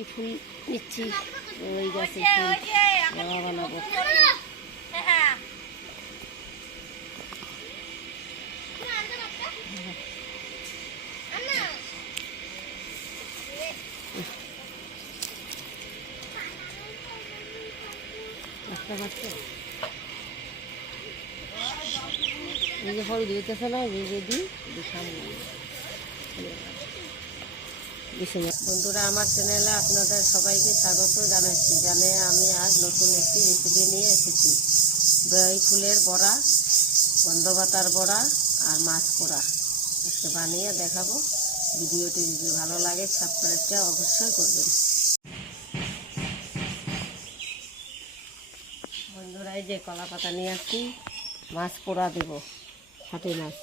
বেগুই ফুল নিচ্ছি, ওই গাছের ফুল বড়া বানাবো। এই যে ফল দিতেছে না, রেডি বন্ধুরা, আমার চ্যানেলে আপনাদের সবাইকে স্বাগত জানাচ্ছি। আমি আজ নতুন একটি রেসিপি নিয়ে এসেছি। বেগুই ফুলের বড়া, গন্ধপাতার বড়া আর মাছ পোড়া আজকে বানিয়ে দেখাবো। ভিডিওটি যদি ভালো লাগে সাবস্ক্রাইবটা অবশ্যই করবেন। বন্ধুরা, এই যে কলা পাতা নিয়ে আসছি, মাছ পোড়া দেব, ছাটি মাছ।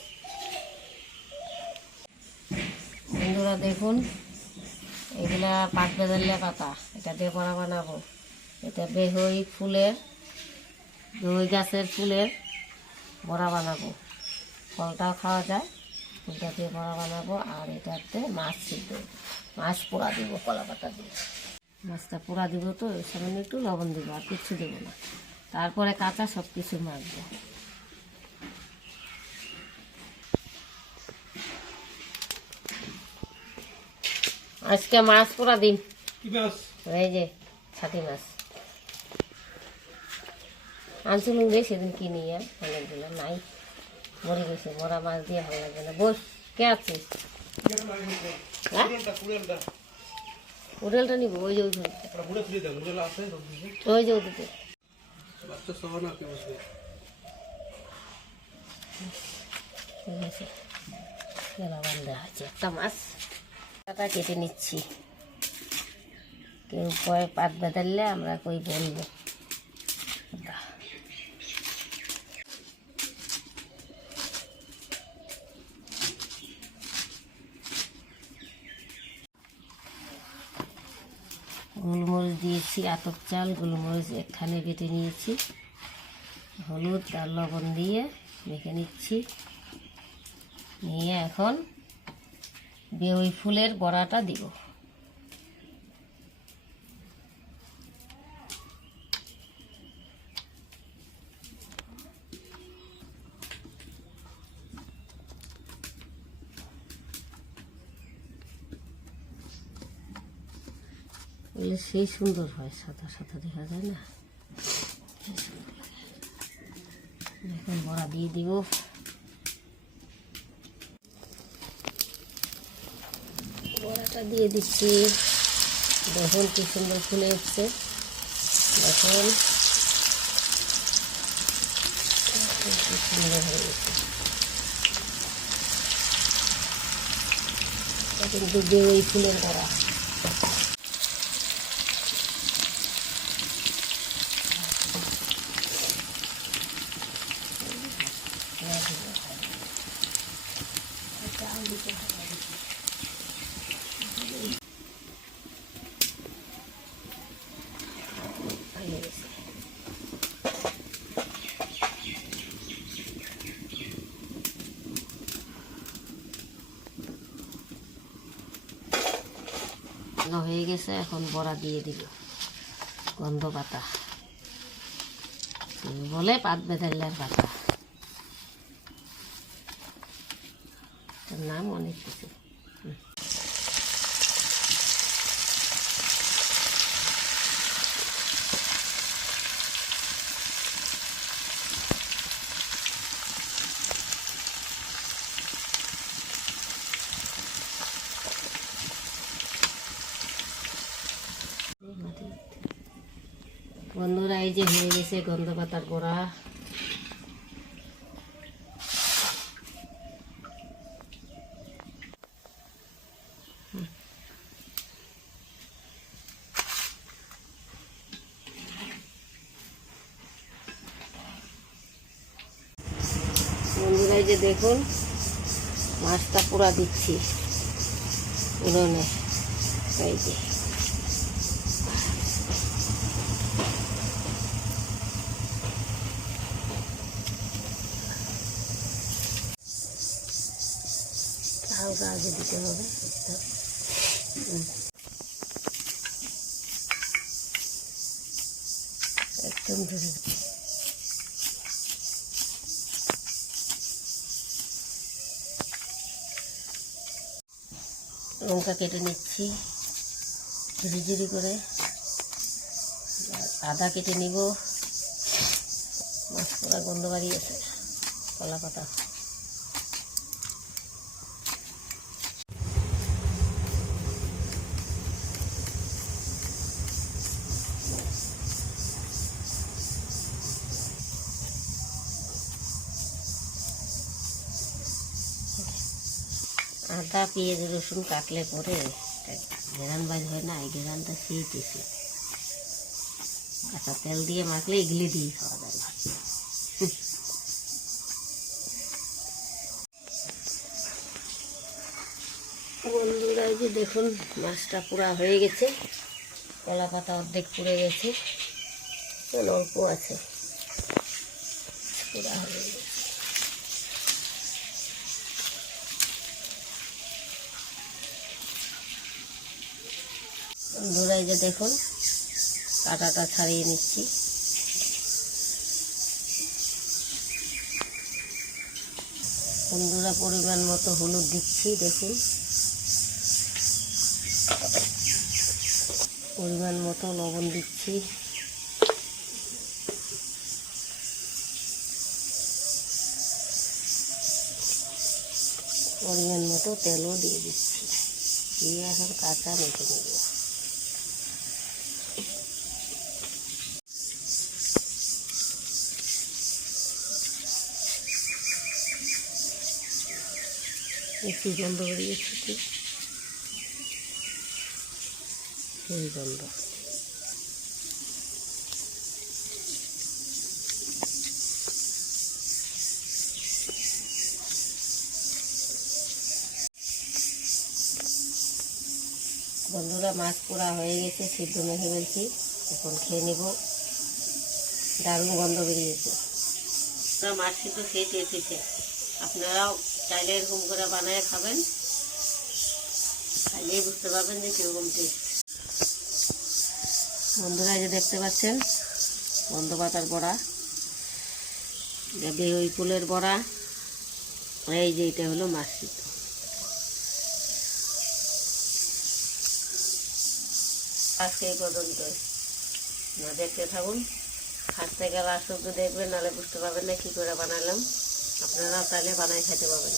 বন্ধুরা দেখুন, এগুলা পাট বেদালিয়া পাতা, এটা দিয়ে বড়া বানাবো। এটা বেগুই গাছের ফুলের বড়া বানাবো। ফলটাও খাওয়া যায়, ফুলটা দিয়ে বড়া বানাবো। আর এটাতে মাছ সিদ্ধ, মাছ পোড়া দিব কলা পাতা দিয়ে। মাছটা পোড়া দিব, তো সামান্য একটু লবণ দেবো, আর কিচ্ছু দেবো না। তারপরে কাঁচা সব কিছু মাখবো। আজকে মাছ পোড়া দিন, এই যে ছাটি মাছ আনছিলুম রে সেদিন কিনিয়ে, অনেকগুলো নাই, মরে গেছে। মরা মাছ দিয়ে ভালো লাগবে না। বস, কে আছে? উড়েলটা নিব, ওই যে ওই যে ওদিকে বান্ধা আছে একটা মাছ। কেটে নিচ্ছি। কেউ কয় পাত বেঁধালে, আমরা কই বলবো। গোলমরিচ দিয়েছি, আতপ চাল, গোলমরিচ একখানে বেটে নিয়েছি, হলুদ আর লবণ দিয়ে মেখে নিচ্ছি। নিয়ে এখন বেগুই ফুলের বড়াটা দিব। এগুলো সেই সুন্দর হয়, সাদা সাদা দেখা যায় না, এখন বড়া দিয়ে দিব। বড়াটা দিয়ে দিচ্ছি। দেখুন কি সুন্দর ফুলে উঠছে, দেখুন কি সুন্দর হয়ে গেছে। কিন্তু বেগুই ফুলের বড়া। হয়ে গেছে, এখন বড়া দিয়ে দিল। গন্ধ পাতা বলে, পাত বেঁধাইলার পাতা, তার নাম অনেক কিছু। বন্ধুরা, এই যে হয়ে গেছে গন্ধ পাতার বড়া। বন্ধুরা, এই যে দেখুন, মাছটা পোড়া দিচ্ছি উনুনে। এই যে হালকা আগে দিতে হবে। একদম ধরে লঙ্কা কেটে নিচ্ছি ঝিরি ঝিরি করে, আদা কেটে নিব। মাছ পোড়া গন্ধ বাড়িয়েছে, কলা পাতা। আদা পেঁয়াজ রসুন কাটলে পরে ঘেরান বাজ হয় না, এই ঘেরানটা সেইতেছে। কাঁচা তেল দিয়ে মাখলে এগুলি দিয়ে খাওয়া যায় না। বন্ধুরা এই যে দেখুন মাছটা পুরা হয়ে গেছে, কলা পাতা অর্ধেক পুড়ে গেছে, অল্প আছে, পুরা হয়ে গেছে। বন্ধুরা এই যে দেখুন কাঁটাটা ছাড়িয়ে নিচ্ছি। বন্ধুরা পরিমাণ মতো হলুদ দিচ্ছি, দেখুন পরিমাণ মতো লবণ দিচ্ছি, পরিমাণ মতো তেলও দিয়ে দিচ্ছি, দিয়ে এখন কাঁচা মেখে নেব। একটু গন্ধ বেরিয়েছে, কি সেই গন্ধ। বন্ধুরা মাছ পোড়া হয়ে গেছে, সিদ্ধ মেখে ফেলছি, এখন খেয়ে নেব। দারুণ গন্ধ বেরিয়েছে। মাছ সিদ্ধ খেয়ে এসেছে, আপনারাও চাইলে এরকম করে বানায় খাবেন, খাইলেই বুঝতে পারবেন যে কীরকম টেস্ট। বন্ধুরা যে দেখতে পাচ্ছেন গন্ধ পাতার বড়া, ওই ফুলের বড়া, এই যে এটা হলো মাছ সিদ্ধ। আজকে এই পর্যন্ত, দেখতে থাকুন, খাটতে গেলে আসতে দেখবেন, নাহলে বুঝতে পারবেন না কী করে বানালাম। আপনারা তাহলে বানাই খেতে পাবেন।